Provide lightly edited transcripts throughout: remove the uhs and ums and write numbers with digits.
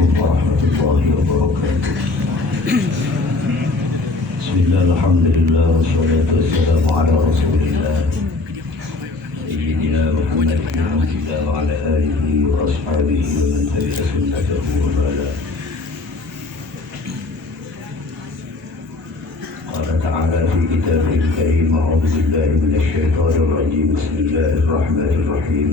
عليكم ورحمة الله وبركاته. بسم الله الحمد لله والصلاة والسلام على رسول الله سيدنا محمد بن عبد الله وعلى آله وأصحابه ومن تبع سنته ومالاه. قال تعالى في كتابه الكريم: أعوذ بالله من الشيطان الرجيم. بسم الله الرحمن الرحيم.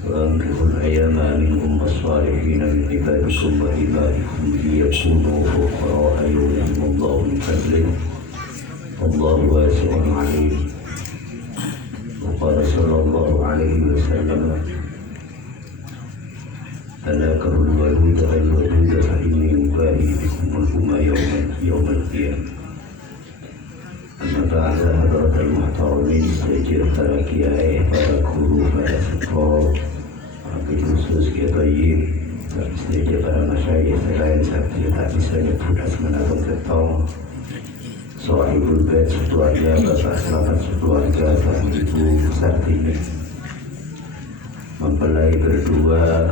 وأنكحوا الأيام منكم والصالحين من عبادكم وإمائكم ليكونوا فقراء يغنيهم الله من فضله والله واسع عليم. وقال صلى الله عليه وسلم: تناكحوا الودود الودود فإني أباهي بكم الأمم يوم القيامة. أما بعد، حضرات المحترمين سجل para kiai, para guru, para sekolah, tapi khusus kiai, sejak para masyayikh selain saya tak bisa nyebut asmana ketong. Sohibul bait sekeluarga, bapak selamat sekeluarga, dan ibu Sartini, mempelai berdua,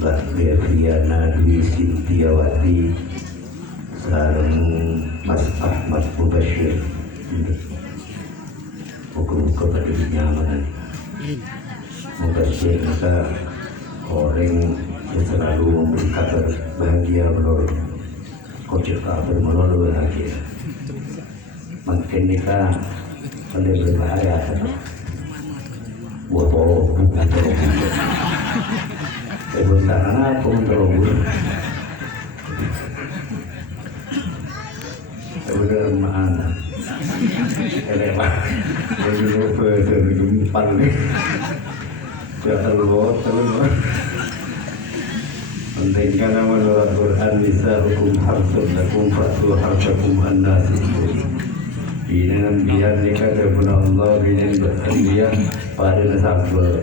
Mbak Beatriana Dwi Sintiawati, sareng Mas Ahmad Mubashir. Muka-muka pada nyaman. Mubashir kita orang yang selalu memberi kabar bahagia menurut kocok kabar menurut bahagia. Makin nikah lebih berbahaya. Buat orang bukan terobos. Sebenarnya pun terobos. Sebenarnya mana? Elewat. Begitu berjumpa nih. Terlalu. Penting karena menurut Quran bisa hukum harsun lakum fatu harsakum an-nasikum. Bina biar nikah kepada Allah, bina bersedia pada nasabah.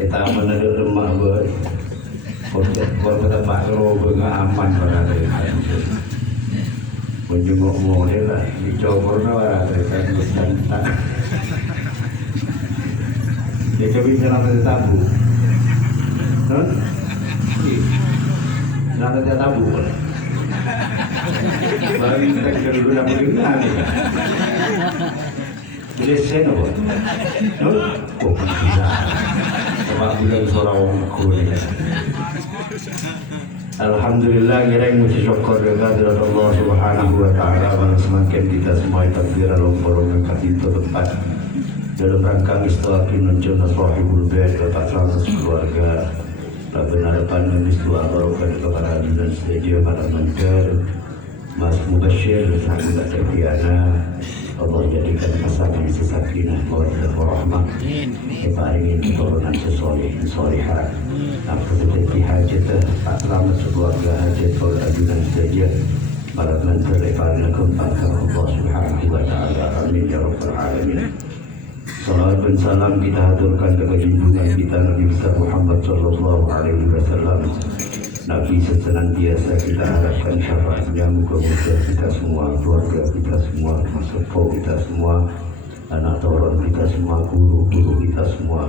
Kita menurut rumah ber. Kota Pakro aman pada hari. Menjenguk model lah, dicobor nawar ada santan. Dia bisa nanti tabu, non? Nanti tabu boleh. Bagi kita dulu nak mendengar ni. Boleh sen apa? Non? Oh bisa. Sebab bilang seorang orang kulit. Alhamdulillah, kita yang mesti syukur kepada Allah Subhanahu wa Ta'ala karena semakin kita semua takbir al-umur mengkaji tempat dalam rangka istilahin menjana sahibul bait bapak selamat keluarga tak benar pandang istilah barokah kepada dan sedia para mentor Mas Mubashir dan Mbak Terbiana. Allah jadikan pasangan sesakinah mawaddah warahmah, diparingin keturunan solihah. Apa seperti hajat tak selamat sekeluarga hajat oleh ajudan saja para mentor diparingin kepada Allah Subhanahu wa Ta'ala. Amin ya rabbal alamin. Salawat dan salam kita haturkan kepada junjungan kita Nabi besar Muhammad sallallahu alaihi wasallam. Nabi senantiasa kita harapkan syafaatnya, muka-muka kita semua, keluarga kita semua, sepupu kita semua, anak turun kita semua, guru-guru kita semua.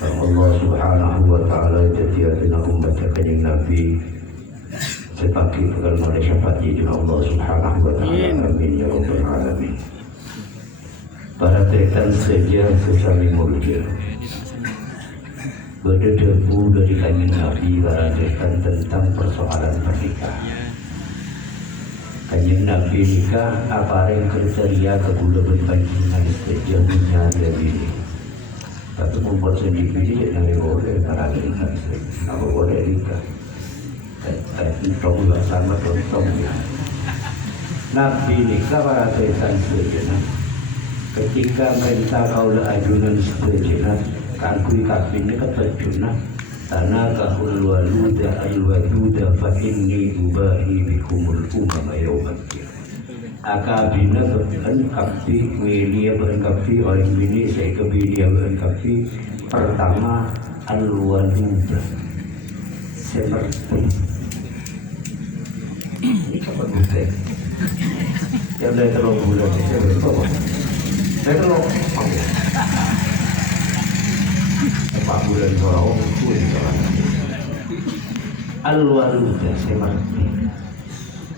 Allah Subhanahu wa Ta'ala jadi adina umat yang Nabi sepaki pegang oleh syafaat di Allah Subhanahu wa Ta'ala. Amin ya rabbal alamin. Para tekan saja sesami mulia berdebu dari kanjeng Nabi baradekan tentang persoalan pernikahan. Kanjeng Nabi nikah apa yang kriteria kegula berpanjingan saja punya dia ini. Tapi membuat sendiri yang boleh baradekan saja. Apa boleh nikah? Tong nggak sama tong ya. Nabi nikah baradekan saja. Ketika mereka kaulah ajunan sejenak kangkui kabinnya ketajunah tanah kahul waluda al-waduda fa inni ubahi bikumul umama yawmal qiyamah. Akabina berengkapi media berengkapi oleh bini saya kebidia berengkapi pertama al-waluda seperti ini kapan bukan yang dari terlalu bulan saya beritahu saya terlalu 4 bulan orang pun Al-Waluda saya mengerti.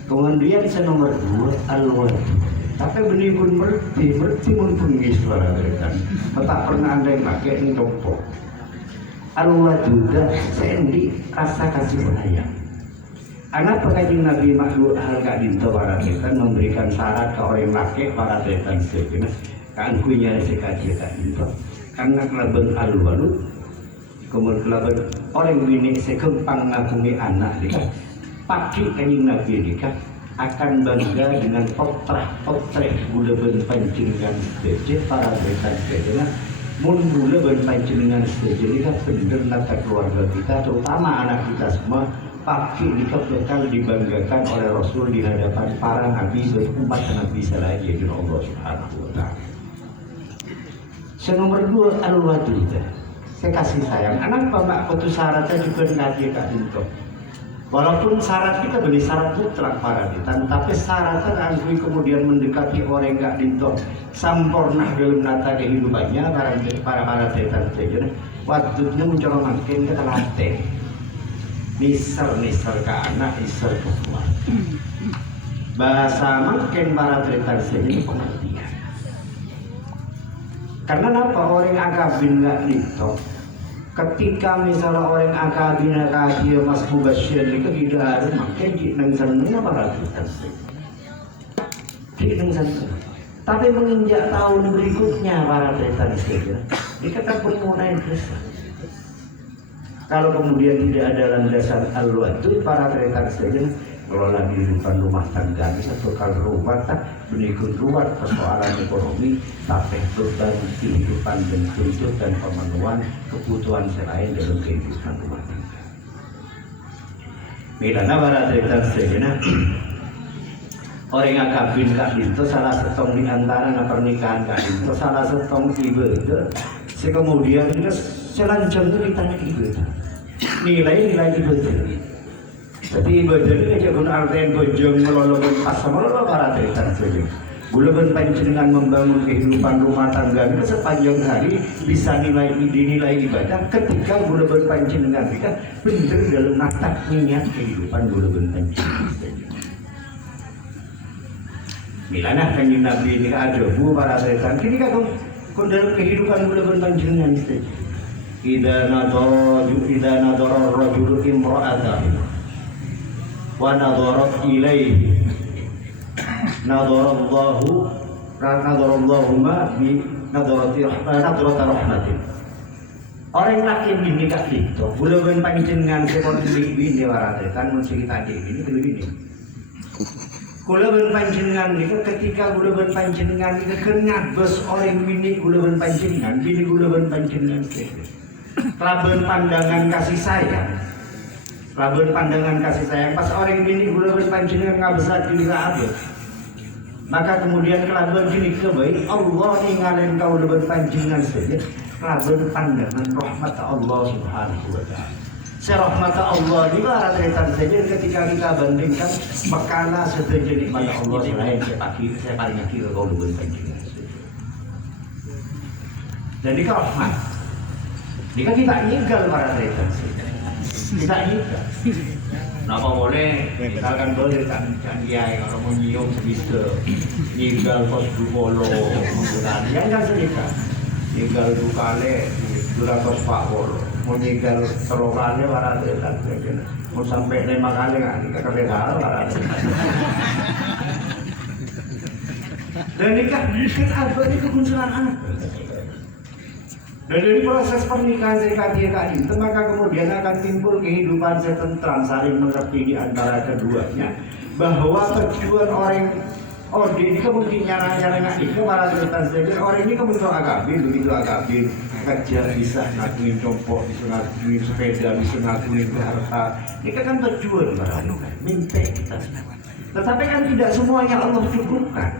Kemudian saya nomor 2 Al-Waluda. Tapi benih pun berarti pun penggis suara mereka. Tak pernah ada yang pakai ini topo. Al-Waluda saya di rasa kasih sayang. Anak pengajian Nabi makhluk hal kak dinto para tretan memberikan syarat ke orang laki para tretan sebenarnya kan kuinya sekaji kak dinto karena kelaban Al-Walud kemudian kelaban orang bini sekempang ngakumi anak dikah pagi kanjing Nabi dikah akan bangga dengan potreh gula ben pancingan seje para tretan sebenarnya mun gula ben pancingan seje dikah bener nata keluarga kita terutama anak kita semua pagi dikekal dibanggakan oleh Rasul di hadapan para nabi dan umat nabi selain yaitu Allah Subhanahu wa taala. Nomor 2 Al-Wadud. Saya kasih sayang. Anak bapak putus syaratnya juga ngaji Kak Dinto. Walaupun syarat kita beli syarat mutlak para ditan, tapi syaratnya angkui kemudian mendekati orang Kak Dinto sampurna dalam nata kehidupannya para ditan saja. Wadudnya mencoba makin kita latih. Nisar ke anak, nisar ke keluarga. Bahasa makin para cerita ini pengertian. Karena apa orang akabin nggak ditok? Ketika misalnya orang akabin dia Mas Mubasyir itu tidak ada makin di nengsannya para cerita di nengsannya. Tapi menginjak tahun berikutnya para cerita ini dikata permulaan besar. Kalau kemudian tidak ada landasan al-wadud para tretan saja kelola kehidupan rumah tangga atau kalau rumah tak berikut luar persoalan ekonomi tapi beban kehidupan dan tuntut dan pemenuhan kebutuhan selain dalam kehidupan rumah tangga. Milana para tretan saja orang yang kabin Kak Dinto salah setong di antara pernikahan Kak Dinto salah setong ibu itu kemudian kita selanjutnya itu ditanya ibadah nilai ibadah jadi ibadah ini aja pun artian bojong melolokan pas sama lo para tretan saja gula panjenengan membangun kehidupan rumah tangga kita sepanjang hari bisa dinilai ibadah ketika gula panjenengan kita benar dalam mata niat kehidupan gula panjenengan saja milana kanjeng Nabi ini ada para tretan kini kan dalam kehidupan gula panjenengan saja Idza nadara rajulu imra'atahu wa nadarat ilaihi nadarallahu ma bi nadarati rahmatin. Orang laki bini Kak Dinto bulan panjenengan seperti bini waratan mun cerita ini begini. Kula ben panjenengan niku ketika kula ben panjenengan niku ngabes orang bini kula ben panjenengan bini kula ben panjenengan Laban pandangan kasih sayang, pas orang bini gula berpanjenengan nggak besar diri abad. Maka kemudian kelaban gini kebaik Allah ninggalin kau berpanjenengan saja. Kelaban pandangan rahmat Allah Subhanahu wa taala. Serahmat Allah juga rata-rata saja ketika kita bandingkan makalah setuju nikmat Allah selain saya paling kira kau berpanjenengan saja. Jadi rahmat. Jika kita nyigal para tretan, kita nyigal. Kenapa boleh? Misalkan boleh kan kiai kalau mau nyium sebisa nyigal pos dupolo menggunakan, jangan sedikit. Nyigal dukale, dua pos pak polo, mau nyigal terokane para tretan, mau sampai 5 kali nggak kita kebetulan para tretan. Dan nikah apa itu kemunculan anak. Dan dari proses pernikahan Kak Dinto maka kemudian akan timbul kehidupan setentram saling mengerti di antara keduanya bahwa tujuan orang ini mungkin nyara-nyara nggak itu para tretan saja orang ini kemudian begitu akabin kerja bisa ngakuin compok bisa ngakuin sepeda bisa ngakuin harta ini kan tujuan para minta kita tetapi kan tidak semuanya Allah cukupkan.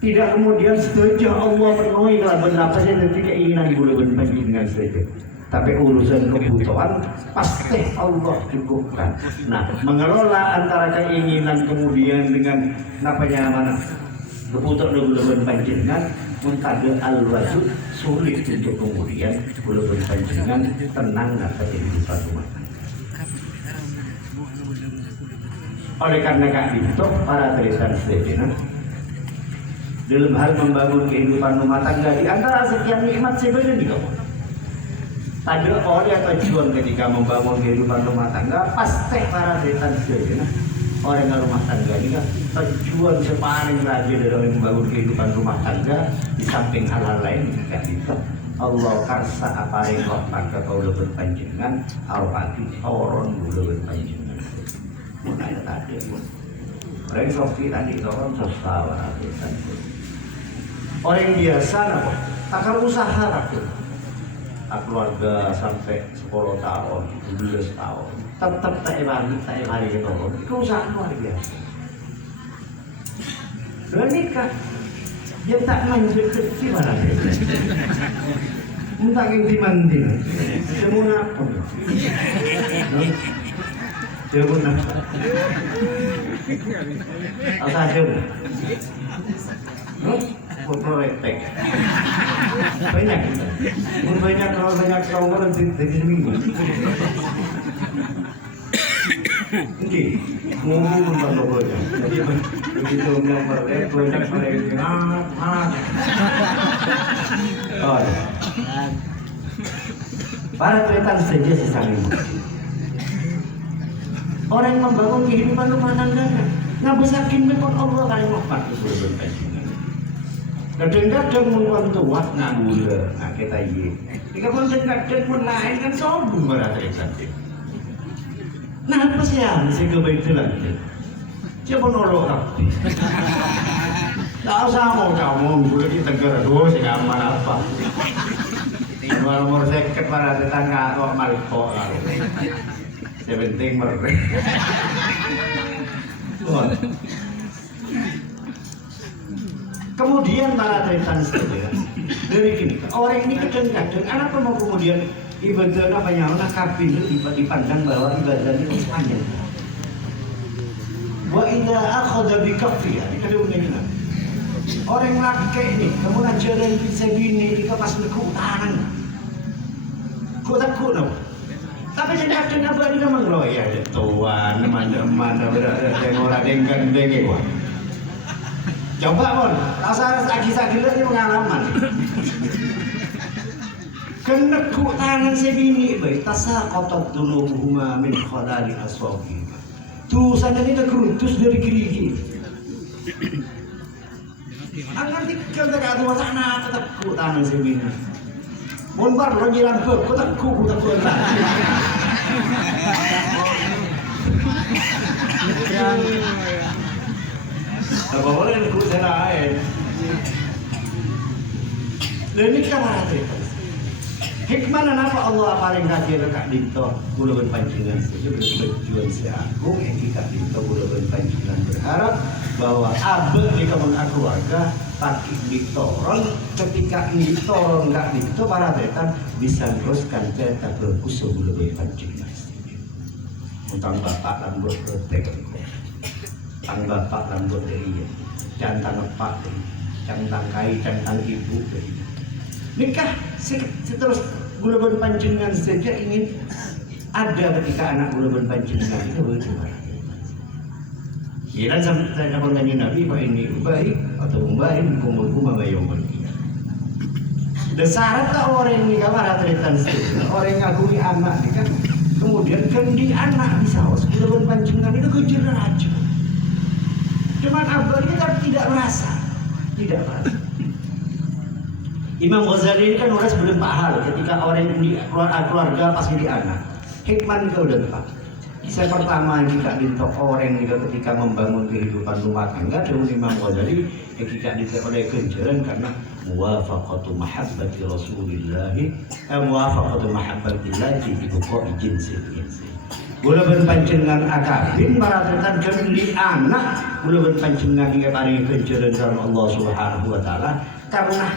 Tidak kemudian setuju Allah penuhi lah benar saja dan keinginan gula panjenengan saja. Tapi urusan kebutuhan pasti Allah cukupkan. Nah, mengelola antara keinginan kemudian dengan mana kebutuhan gula panjenengan muntadil al-wajud sulit untuk kemudian gula panjenengan tenang dan kehidupan rumah tangga. Oleh karena Kak Dinto, para tretan sedina dalam hal membangun kehidupan rumah tangga di antara sekian nikmat sebenarnya nih kamu. Ada orang tujuan ketika membangun kehidupan rumah tangga pasti para tretan sedina orang rumah tangga ini kan tujuan sepaling raja dalam membangun kehidupan rumah tangga di samping hal-hal lain Kak Dinto. Allah karsa apa yang kau pakai kau lebih panjangan, al-fatih orang lebih panjangan. Mulai tadi pun, orang sofi tadi orang sesawah orang biasa apa? Takkan usaha aku. Keluarga sampai 10 tahun, 12 tahun, tetap tak emari gitu. Itu usaha luar biasa. Dan nikah. Dia tak manjat kecil mana dia. Entah yang dimanding. Semua apa? Semua apa? Asal semua. Proyek. Banyak. Kalau banyak orang jadi seminggu. Oke, ngomong tentang logonya. Jadi begitu nomor banyak para tretan saja sesama orang yang membangun kehidupan rumah tangganya ngabesakin mepon Allah kali maafkan itu kadang-kadang mengkuan tua ngagula kita iya jika pun kadang pun lain kan sombong para tretan nah apa sih ya saya kebaikan siapa nolok rapi tak usah mau kamu gue kita gerdo sih aman apa nomor seket para tetangga kok malpo lalu sebenting merek kemudian para tretan setelah dari gini orang ini kadang-kadang kenapa mau kemudian ibadah apa yang kabin dipandang bahwa ibadah itu panjang. Wa idza akhadha bi kaffiha ini kada umumnya. Orang laki ini kemudian jalan bisa bini di pas berkutangan. Kok takut no? Tapi kadang apa ini memang roya tuan mana berada orang dengan denge wah. Coba pun rasa sakit-sakit ini pengalaman. Kenekku tangan sebini baik tasa kotot dulu huma min khalali aswabi. Tuh saja ini terus dari gerigi. Angan tikal dekat dua sana ketekku tangan sebini. Monbar lo jiran ber, ketekku tak. Apa boleh ikut lain. Ini kamar cerita. Hikmah apa Allah paling hadir Kak Dinto gula berpancingan sejuk bertujuan seagung Kak Dinto gula berpancingan berharap bahwa abad di kampung keluarga pakai ditorong ketika ditorong Kak Dinto para tretan bisa teruskan cerita berkusul gula berpancingan utang bapak lambut bertek tang bapak lambut dari jantan pak jantan kai jantan ibu nikah seterus gula pancingan saja ingin ada ketika anak gula pancingan itu berdua. Kira sampai dapat nyanyi Nabi bahwa ini baik atau baik kumul bayom berkian. Dasar tak orang ini kamar tretan saja orang ngagumi anak kan kemudian kendi anak bisa harus gula pancingan itu kejar aja. Cuman abahnya kan tidak merasa. Imam Ghazali ini kan orang sebelum pahal ketika orang di keluarga pas jadi anak. Hikmah itu udah tepat. Saya pertama jika dintok orang juga ketika membangun kehidupan rumah tangga dengan Imam Ghazali ketika diberi oleh kejaran karena muwafaqatu mahabbati Rasulillah muwafaqatu mahabbatillah di buku jinsil. Gula berpancingan akabin para tretan kemudian anak gula berpancingan hingga paling kejaran karena Allah Subhanahu Wa Taala karena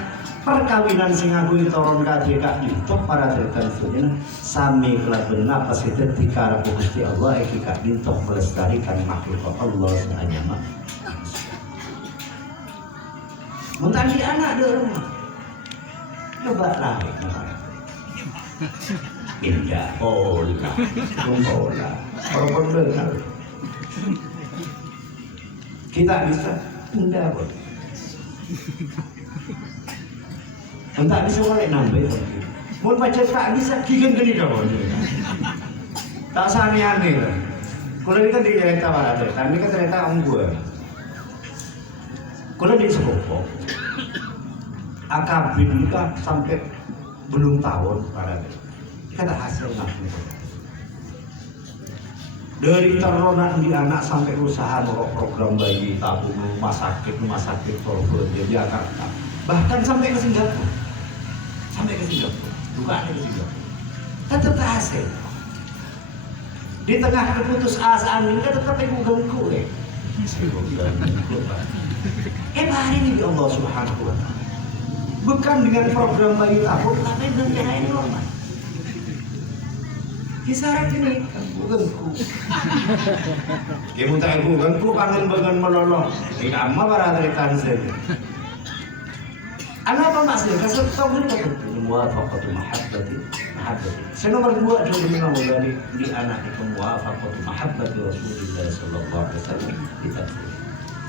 perkawinan sing aku ditoron kadhe Kak Dinto para tretan sedina sami kelaben napas ketika Gusti Allah iki Kak Dinto melestarikan makhluk Allah seanyama. Mun tadi anak di rumah. Coba lah. Indah, pola. Orang benar. Kita bisa, enggak kok. Entah bisa balik nambah itu. Mau baca tak bisa, kikan gini kau. Tak aneh-aneh lah. Kalau ini kan di cerita mana cerita, ini kan cerita om gue. Kalau di Sekopo, akabin juga sampai belum tahun pada kita tak hasil nafsu. Dari terona di anak sampai usaha merok program bayi tabung rumah sakit Torfur di Jakarta, bahkan sampai ke Singapura, bukan ke Singapura, tetap hasil. Di tengah keputusasaan ini kan tetap ganggu ya. Hari ini di Allah Subhanahu Wa Taala, bukan dengan program bayi tabung, tapi dengan cara yang normal. Kisah ini ganggu. Kamu tak ganggu kangen banget melolong. Ini amma para tarikan saja. Anak apa maksudnya? Kasih tahu kita muwafaqatu mahabbati. Saya nomor 2 adalah mengenai di anak itu muwafaqatu mahabbati Rasulullah sallallahu alaihi wasallam kita.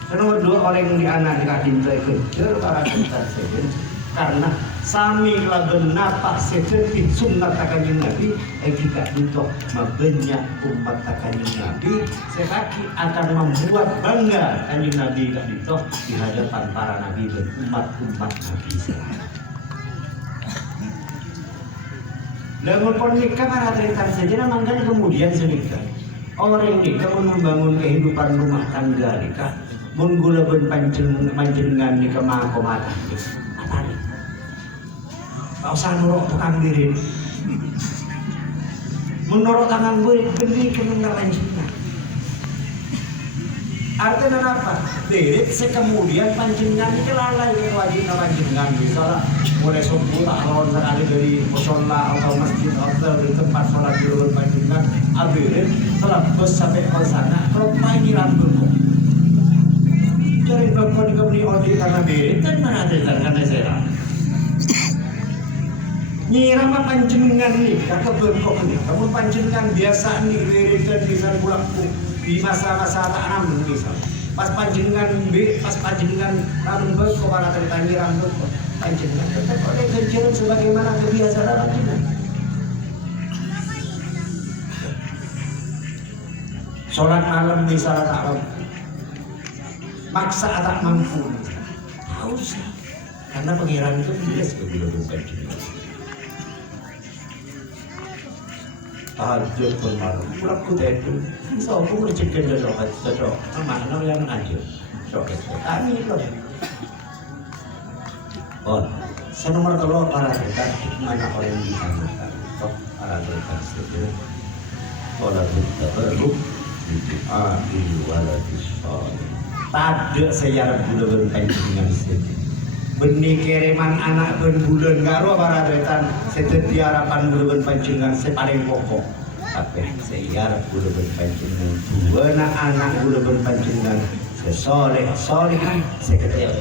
Saya nomor 2 orang yang di anak dikadintai kejar para kita saja. Karena sami laben napa seperti sunnah kanjeng Nabi jika untuk membenyak umat kanjeng Nabi sekaki akan membuat bangga kanjeng Nabi itu di hadapan para nabi dan umat Nabi sekalian. Lamun pon nikah para cerita saja namanya kemudian senikah. Orang nikah membangun kehidupan rumah tangga nikah mun gula ben panjenengan nikah mah komata. Tak usah nurut tukang diri. Menurut tangan gue beli kena panjenengan. Artinya apa? Diri kemudian panjenengan itu lalai kewajiban panjenengan misalnya mulai subuh tak lawan sekali dari musola atau masjid atau dari tempat sholat di rumah panjenengan abirin terlebih sampai ke sana kalau main rambut kok. Cari bapak juga beli ojek karena diri dan mana ada karena saya. Nyiram panjenengan nih, kakak berkok nih. Kamu panjenengan biasa nih, wiridan bisa pulang di masa-masa tak namun misal. Pas panjenengan namun berkok para cerita nyiram berkok. Panjenengan tetap oleh ganjaran sebagaimana kebiasaan panjenengan. Sholat malam misalnya tak mampu, maksa tak mampu, harus. Karena pengiran itu biasa begitu panjenengan. Tahajud pun malam, pulang ku tidur. So aku mencegah dari obat cocok. Mana yang aja, cocok. Kami loh. Oh, saya nomor telur para kita mana orang yang ditanyakan. Oh, para kita setuju. Kalau kita baru itu wala disol. Tade saya bulan panjenengan sedih. Benih kiriman anak ben bulan karo para tretan sedeti harapan bulan panjenengan paling pokok. Tapi saya bulan panjenengan dua anak bulan panjenengan soleh-solehan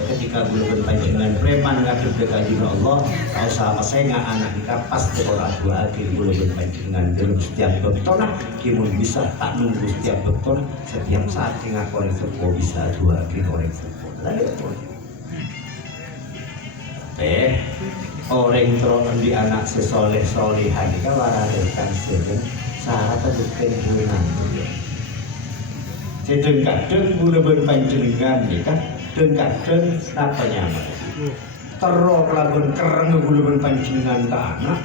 ketika bulan panjenengan preman ngadep ke kanjeng Allah tahu sama saya nggak anak kita pasti orang dua akhir bulan panjenengan dalam setiap beton kimun bisa tak nunggu setiap beton setiap saat tinggal orang sepo bisa dua akhir orang sepo lalu orang teronan di anak sesoleh-solehan ini kan wararekan sedang syarat terbukti kehidupan sedang kadang bulan panjenengan ini kan dan kadang apa nyaman terok lagun kereng bulan panjenengan ke anak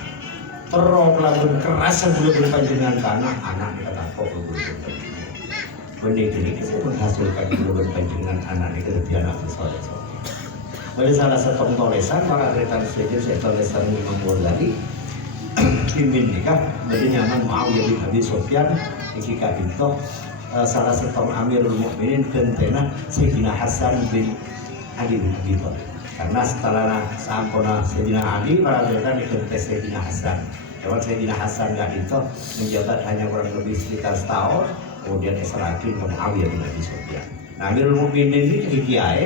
terok lagun keras bulan panjenengan ke anak kita takut bulan panjenengan benih ini kita menghasilkan bulan panjenengan anak ini ke anak sesoleh-solehan. Dari salah satu tolesan para tretan saja saya tolesan Imam Ghazali pimpin nikah dari nyaman Muawiyah bin Abi Sufyan ketika itu salah satu Amirul Mukminin kentena Sayyidina Hasan bin Ali bin Abi Thalib karena setelah sampuna Sayyidina Ali para tretan dikentes Sayyidina Hasan. Kalau Sayyidina Hasan gak itu menjabat hanya kurang lebih sekitar setahun kemudian Israfil ke Muawiyah bin Abi Sufyan. Nah Amirul Mukminin ini jadi kiai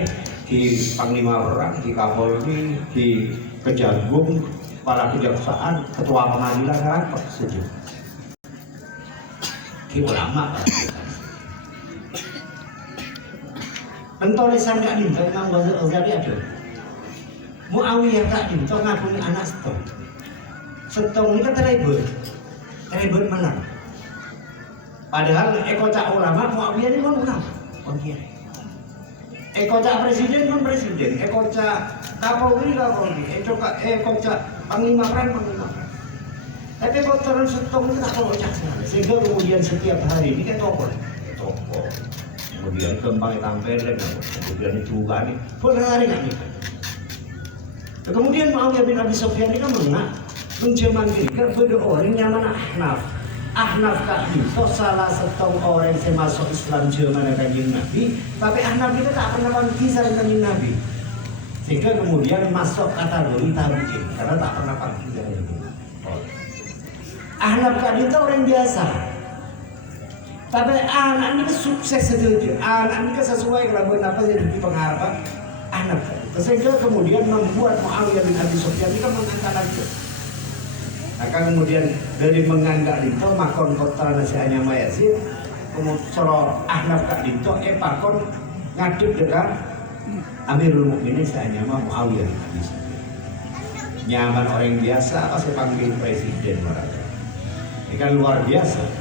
di Panglima Perang, di Kapolri, di Kejagung, kepala kejaksaan, ketua pengadilan rapat sejuk. Di ulama Pentulisan Kak Dinto Imam Ghazali ada. Muawiyah Kak Dinto ngakuni anak setong ini kan teribut menang. Padahal ekocak ulama Muawiyah ini kan menang. Ekocak presiden kan presiden, ekocak Kapolri, ekocak Panglima Perang. Tapi kotoran setong itu tak kocak sekali. Sehingga kemudian setiap hari ini kan toko. Kemudian kembang tampil dan kemudian juga nih berlari kan nih. Kemudian Muawiyah bin Abi Sufyan ini kan menjemanggilkan pada orang yang mana Ahnaf Kak Dinto salah setong orang yang masuk Islam zaman Kanjeng Nabi, tapi Ahnaf itu tak pernah kisah Kanjeng Nabi, sehingga kemudian masuk kategori tabi'in karena tak pernah kisah Kanjeng Nabi. Ahnaf Kak Dinto orang biasa. Tapi anak ini sukses saja, anak ini sesuai dengan apa yang dipengaruhi anak. Sehingga kemudian membuat Muawiyah bin Abi Sufyan ini kan mengangkat itu. Maka kemudian dari mengangkat itu makon kota nasihatnya Yazid, kemudian soro Ahnaf Kak Dinto pakon ngadep dengan Amirul Mukminin saya Muawiyah bin Abi Sufyan. Nyaman orang biasa apa saya panggil presiden mereka. Ini kan luar biasa.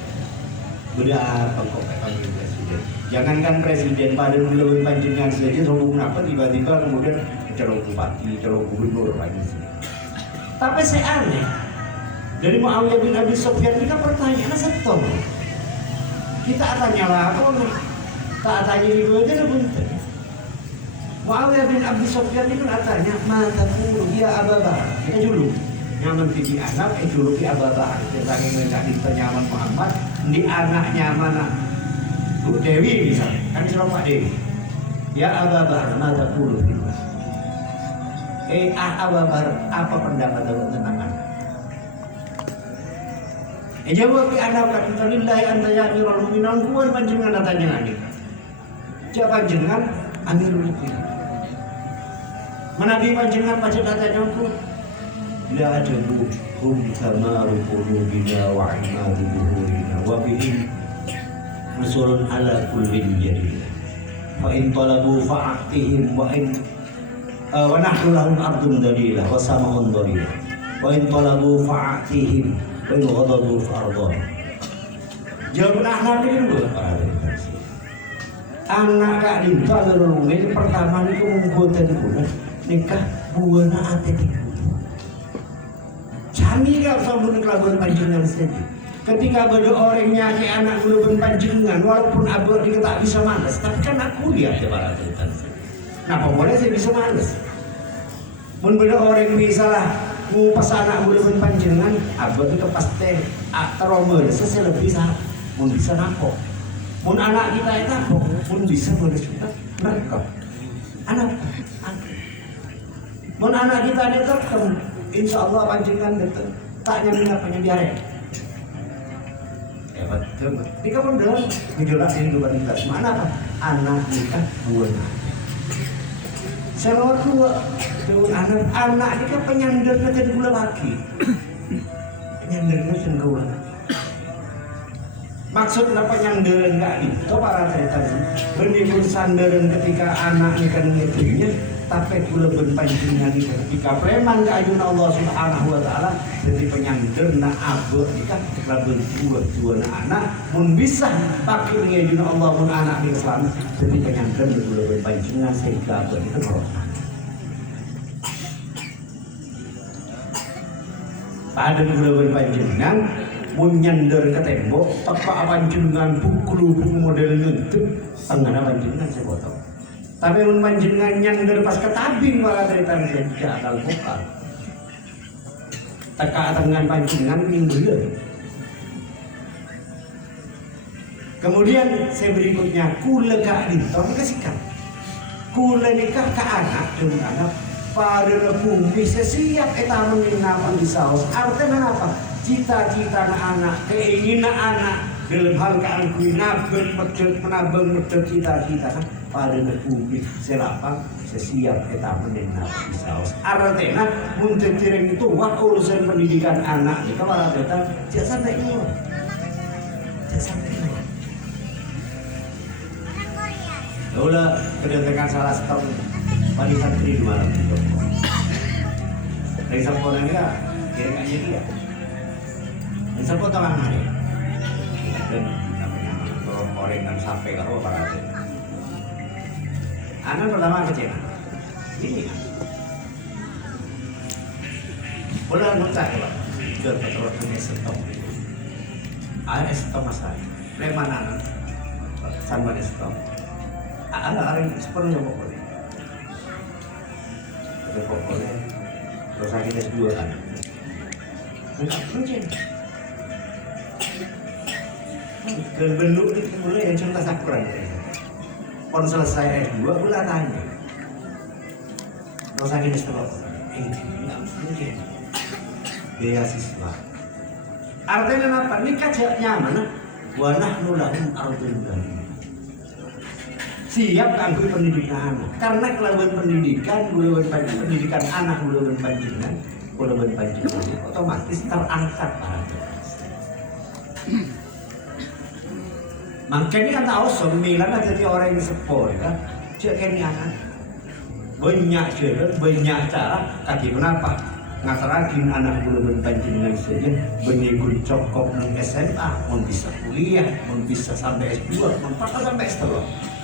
Udah kok panggil presiden. Jangankan presiden pada bulan panjenengan saja sombong apa tiba-tiba kemudian calon bupati, calon gubernur lagi. Tapi saya aneh. Dari Muawiyah bin Abi Sufyan ini kan pertanyaannya setong. Kita tanya lah apa nih? Tak tanya itu aja lah bunten. Muawiyah bin Abi Sufyan itu katanya mata puluh dia Abu Bakar. Kita dulu nyaman di anak, dulu di Abu Bakar. Kita ingin mencari nyaman Muhammad. Di anaknya mana Bu Dewi misalnya kan suruh Pak Dewi ya Ababar mata puluh Ababar apa pendapat tentang anak jawab di anak kata lillahi anta ya amirul mu'minin kuwan panjenengan tanya lagi siapa panjenengan amirul mu'minin menabi panjenengan panjenengan tanya aku la ajabu hum samaru qulubina wa imadu buhurina wa bihim nusurun ala kullin jadida fa in talabu fa'atihim wa in wa nahnu lahum ardun dalilah wa sama'un dalilah wa in talabu fa'atihim wa in ghadabu fa'ardon. Jawaban anak ini dulu anak Kak Dinto Amirul Mukminin pertama ini menggoda di bulan nikah buana ate di kami gak sambung kelabuan panjenengan sendiri. Ketika ada orang nyaki anak kelabuan panjenengan, walaupun abu dia tak bisa males, tapi kan aku lihat ya para cerita. Nah, boleh saya bisa males. Mun ada orang misalnya mau pas anak kelabuan panjenengan, abu itu pasti teromel, saya lebih sah, mun bisa nampok. Mun anak kita itu nampok, mun bisa boleh juga mereka. Anak. Mun anak kita ini terkem. Insya Allah panjenengan betul tak nyamin apa yang diare. Ya betul. Di kamu dalam menjelaskan kehidupan kita. Mana apa? Anak nikah buana. Selawat dua. Anak nikah penyandarnya jadi gula lagi. Penyandarnya jadi gula. Maksudnya penyandaran enggak itu para cerita sih. Berdikun sandaran ketika anak nikah istrinya. Tapi kula panjenengan iki ketika preman ka ajun Allah Subhanahu wa taala jadi penyandar na abu nikah lamun dua anak mun bisa pakir ajun Allah mun anak di Islam jadi penyandar kula panjenengan sehingga abu itu barokah. Pada kula panjenengan mun nyandar ke tembok tepak panjenengan pukul model nutup tengah panjenengan sebotol. Tapi panjenengan nyandar pas ketabing malah dari tangan akal buka. Teka tangan panjenengan minggu. Kemudian saya berikutnya kula Kak Dinto kasihkan. Kula nikah ke anak dan anak pada bumi sesiap eta meninaman di saus. Artinya apa? Cita-cita anak, keinginan anak dalam hal keangkuhan menabung medot cita-cita pada bumi selapang sesiap kita mendengar saus. Artinya untuk tiring itu waktu urusan pendidikan anak ini kalau datang tidak sampai ini, tidak sampai ini. Ulah kedatangan salah satu wali santri di malam itu. Dari sampona dia, kira aja dia. Dari sampona tangan dia. Dan namanya tolong orang dan sampai ke apa nanti. Anak pertama kecil. Ini kan. Ulah muncak ya, jual petrol ke stop. Ada stop masalah. Mana sama stop. Ada orang sepenuhnya pokoknya. Ada pokoknya. Terus akhirnya S2 kan. Mungkin. Bentuk itu mulai yang cerita sakuran. Pon selesai S2, gue tanya. Terus akhirnya setelah enggak mungkin. Beasiswa. Artinya apa? Nikah nyaman. Wa nahnu lahum ardun baligh. Siap kanggo pendidikan karena kelawan pendidikan pendidikan anak kulawan panjenengan otomatis terangkat makanya kan tahu sembilan jadi orang yang sepol kan cek ini anak banyak jalan banyak cara kaki kenapa ngatarakin anak kulawan panjenengan saja benyekun cokok nang SMA mau bisa kuliah mau bisa sampai S2 mau sampai S3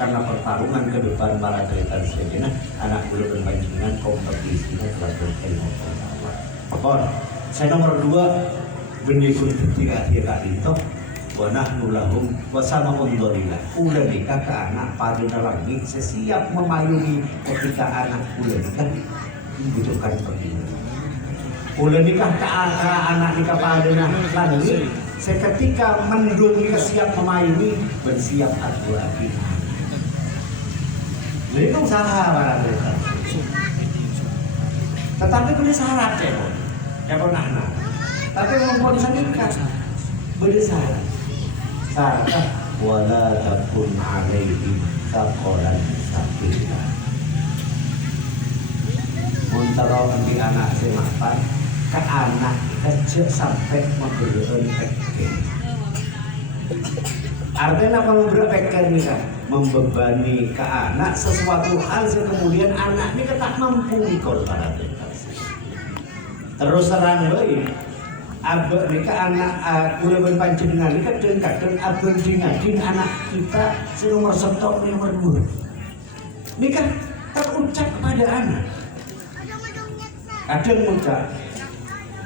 karena pertarungan ke depan para kreator saja anak kulawan panjenengan kompetisinya kelas ilmu pengetahuan. Pokok saya nomor 2 benyekun ketika dia kali itu wa nahnu lahum wa sama undorilah ulah nikah ke anak pada lagi sesiap memayungi ketika anak ulah nikah membutuhkan pendidikan. Ulah nikah ke anak nikah pada lagi seketika mendung nikah siap memayungi bersiap adu lagi. Jadi itu usaha para mereka. Tetapi punya syarat ya pun anak. Tapi mau bisa nikah beda syarat. Syarat wala takun alaihi taqolan sabila. Montaro di anak semapan ke anak kecil sampai memberikan peker. Artinya apa memberikan peker nih kan? Membebani ke anak sesuatu hal yang kemudian anak ini tak mampu nikol pada mereka. Terus terang lagi, abang mereka anak kulawan panjenengan ini kadang-kadang abang dingadin anak kita senomor satu nomor 2. Ini kan terucap kepada anak. Kadang muda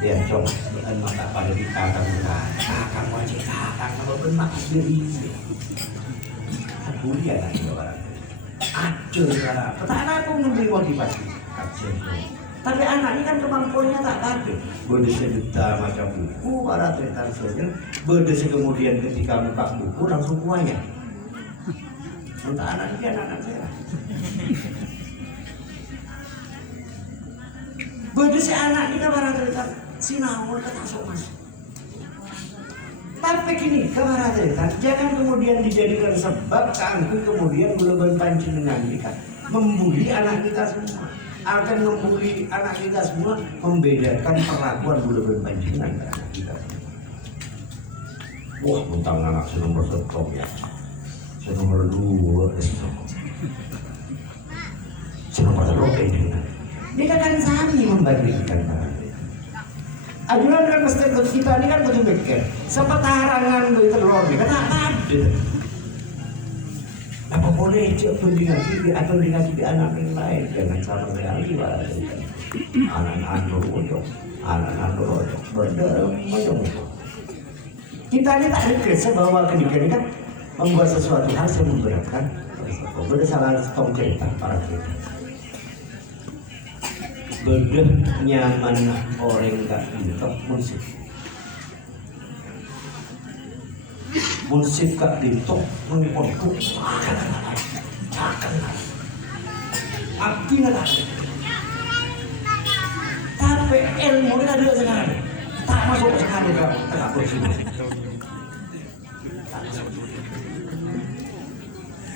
ya coba bukan mata pada kita akan akan wajib akan kalau bermaksud diri kuliah lagi orang acur lah petana pun memberi motivasi acur tapi anak ini kan kemampuannya tak ada berdesa juta macam buku para cerita saja berdesa kemudian ketika buka buku langsung kuanya untuk anak ini anak-anak saya berdesa anak ini kan para cerita sinawar kata mas. Tapi gini, kemaratan jangan kemudian dijadikan sebab kangku kemudian kulawan panjenengan kita membuli anak kita semua. Akan membuli anak kita semua, membedakan perlakuan kulawan panjenengan ke anak kita. Wah, mentang anak nomor 1 ya. Nomor 2 nomor 3 ini. Ini kan sami membandingkan para ajuran kan mesti kita ini kan betul betul sempat harangan itu telur ini kan ada apa boleh cek pun dikasih atau dikasih di anak yang lain jangan sama sekali anak-anak rodo berdarah macam kita ini tak regresi bahwa ketika ini kan membuat sesuatu hal yang memberatkan berdasarkan stok cerita para kita bedah nyaman orang gak untuk musik gak dintok mengikut akan abdi nggak tapi ilmu ini ada sekali tak masuk sekali ke tengah kursi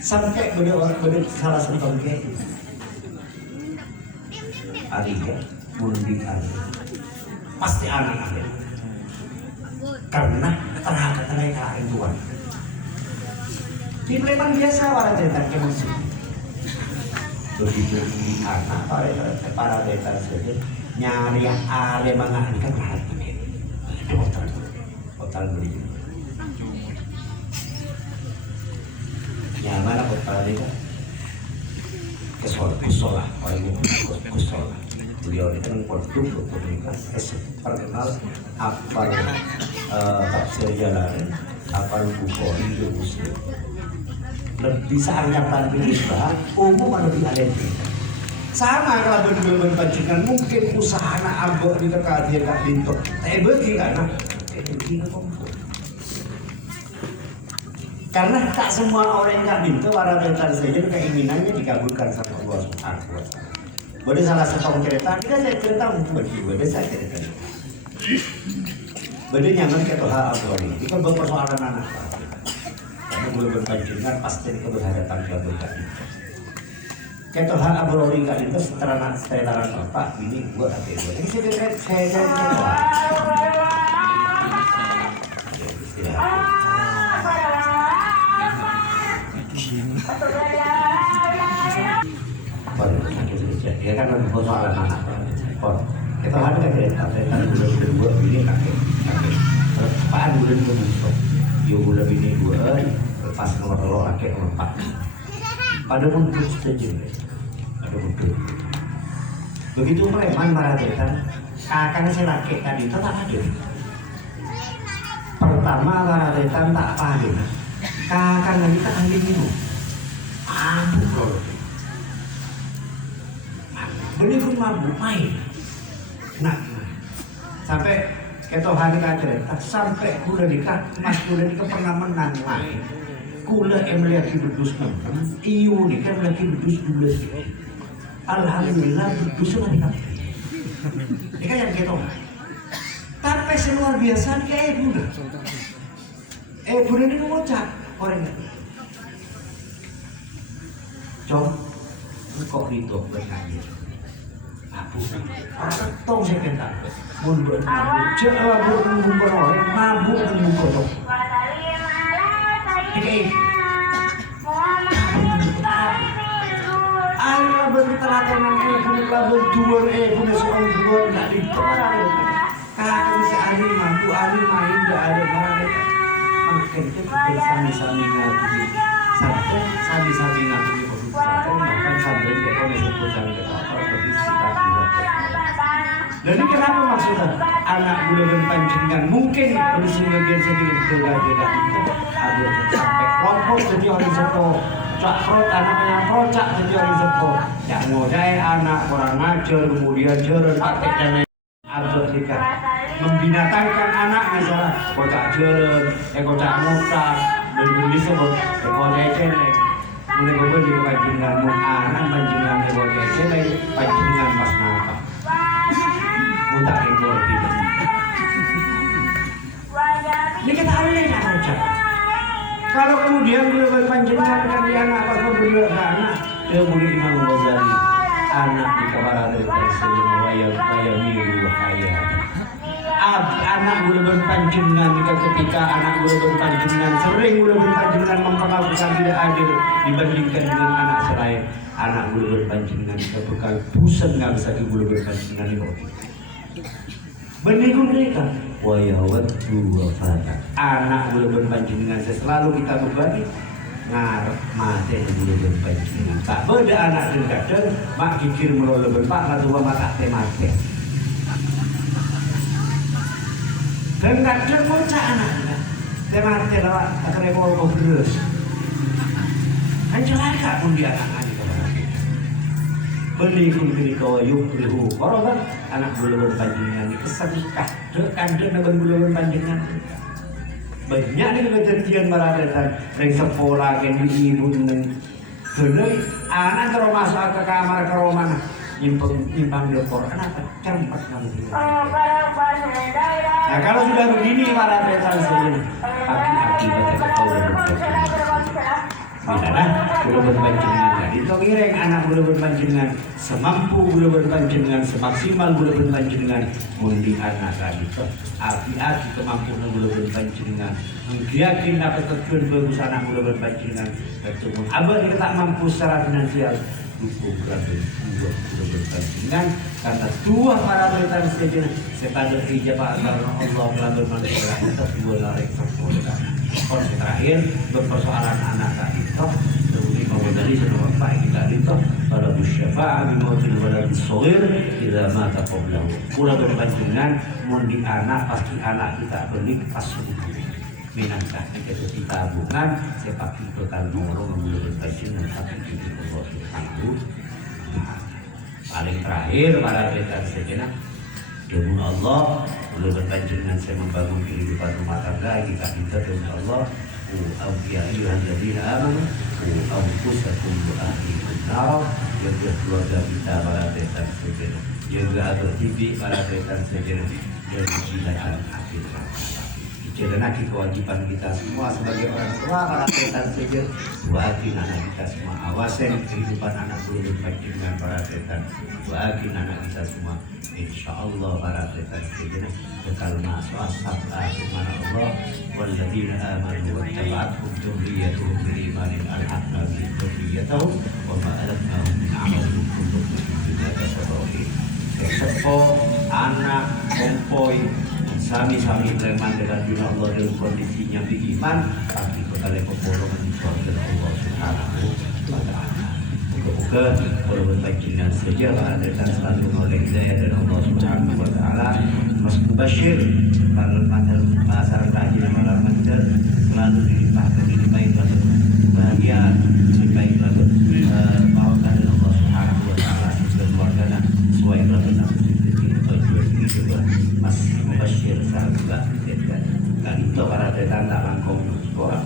sampai beda salah satu kayak Ariga, mundi Ariga, pasti anak ada, karena terhadap mereka Tuhan. Di Palembang biasa orang cerita emosi, begitu anak para detan saja nyari ale mangan kan lahat begini hotel beli nyaman aku tadi kan kesol beliau itu kan produk komunikasi terkenal apal tafsir jalanan apal bukhari dan muslim lebih sangat tampil umum lebih alergi sama kalau benar-benar pancingan mungkin usaha anak abok di dekat dia tak bintok bagi karena begini karena tak semua orang yang bintok para rentan saja keinginannya dikabulkan sama Allah Subhanahu wa Ta'ala. Boleh salah satu cerita, kita saya cerita untuk bagi boleh saya cerita. Boleh nyaman ke Tuhan Abdul itu berpersoalan anak. Karena boleh berpancingan pasti itu berhadapan kabulkan. Ke Tuhan Abdul itu setelah bapak ini buat apa itu? Ini saya cerita. Dia kan persoalan anak. Kita ada kereta bulan dua ini kakek. Pak bulan dua musuh. Yo bulan ini dua. Lepas nomor lo kakek nomor 4. Pada pun setuju. Ada betul. Begitu preman marah kan. Kakaknya saya kakek kan itu tak ada. Pertama marah tak ada. Kakaknya kita ahli minum. Aduh kalau beli pun mabuk main, nah sampai ketohan cerita sampai kula nikah mas kula nikah pernah menang main, kula melihat berdus nonton, iu nikah lagi berdus 12, alhamdulillah berdus sama nikah, nikah yang ketohan, tapi luar biasa kayak Buddha ini ngocak orangnya, kok itu berkali. Tong saya kata, mundur, jangan mundur orang, mabuk mundur. Ini, ayah berterakan nanti punya berdua, punya seorang dua nggak dikorang. Kakak si Ali mampu, Ali main nggak ada barang. Mungkin itu bersami-sami ngaji, sami-sami ngaji. Bahkan sambil kita menyebut sambil apa jadi kenapa maksudnya anak bulan pancingan mungkin harus sebagian sedikit berbeda itu ada sampai kelompok jadi orang sepo cak prot anaknya procak jadi orang sepo yang ngodai anak orang ngajar kemudian jalan pakai dan lain abad nikah membinatangkan anak misalnya kocak jalan kocak ngotak dan disebut kocak celeng mulai beberapa di pancingan anak pancingan kocak celeng pancingan pas napa tak ekor tidak. Ini kita alih aja. Kalau kemudian boleh berpanjangan kan dia anak apa berdua anak, dia boleh Imam Ghazali anak di kamar ada tersebut wayang miru wahaya. Anak boleh berpanjangan ketika anak boleh berpanjangan sering boleh berpanjangan memperlakukan tidak adil dibandingkan dengan anak selain anak boleh berpanjangan ketika pusat nggak bisa boleh berpanjangan itu. Benih mereka, wayawat dua fata. Anak boleh berpancingan. Selalu kita berbagi ngarep mati boleh berpancingan. Tak beda anak dan kadang mak kikir melolo berpak lalu mata mati. Dan kadang bocah anaknya mati lewat akhirnya mau berus. Anjalaka pun dia anak. Beli kumpul kau yukrihu korban anak bulu berpanjangan di kesedekah kandeng dengan bulu berpanjangan banyak nih kejadian meradatan yang sekolah kan ibu dengan dulu anak kalau masuk ke kamar ke rumah nyimpang lepor anak campak nanti. Nah kalau sudah begini meradatan sendiri aki-aki baca kau berpanjangan. Misalnya bulu berpanjangan itu kira anak bulu berpanjangan semampu bulu berpanjangan semaksimal bulu berpanjangan mundi anak tadi itu api-api kemampuan bulu berpanjangan yakin dapat tujuan bagus anak bulu berpanjangan bertemu abah kita tak mampu secara finansial dukung lagu dua kuda berpancingan karena dua para militan sejenak sekadar ijabah antara Allah lagu manusia kita dua lari sempurna. Konsep terakhir berpersoalan anak tadi toh dari Imam Ghazali sudah bapak kita itu pada musyafaah bimautil walad as-shaghir idza mata qablahu. Kula berpancingan mun di anak pasti anak kita belik pas minangkah kita jadi tabungan sepak total nolong menurut pancingan tapi itu Allah Subhanahu wa ta'ala. Paling terakhir para rekan sejenak ilmu Allah perlu berpancingan saya membangun kehidupan rumah tangga kita minta dengan Allah ya ayyuhalladzina amanu anfusakum wa ahlikum nar jaga keluarga kita para rekan sejenak jaga agar TV para rekan sejenak jaga silakan akhir karena kewajiban kita semua sebagai orang tua para rekan sejenak buatin anak kita semua awasin kehidupan anak belum berpancingan para rekan buatin anak kita semua insyaallah para rekan sejenak bekal masuk sabda firman Allah walladzina amanu wattaba'athum dzurriyyatuhum biimanin alhaqna bihim dzurriyyatahum wa ma alatnahum min amalihim kullu dzalika sepo anak kompoi sami-sami preman dengan dunia Allah dalam kondisinya beriman tapi kekali pertolongan dari Allah Subhanahu wa ta'ala. Moga-moga kalau berpancingan saja dan selalu oleh hidayah dari Allah Subhanahu wa ta'ala. Mas Mubashir kalau masyarakat haji dan malam mancar selalu dilimpahkan dilimpahkan kebahagiaan dilimpahkan bawakan dari Allah Subhanahu wa ta'ala dan keluarganya sesuai dengan Mas Mubashir sahabat dan itu para rekan tak langkong orang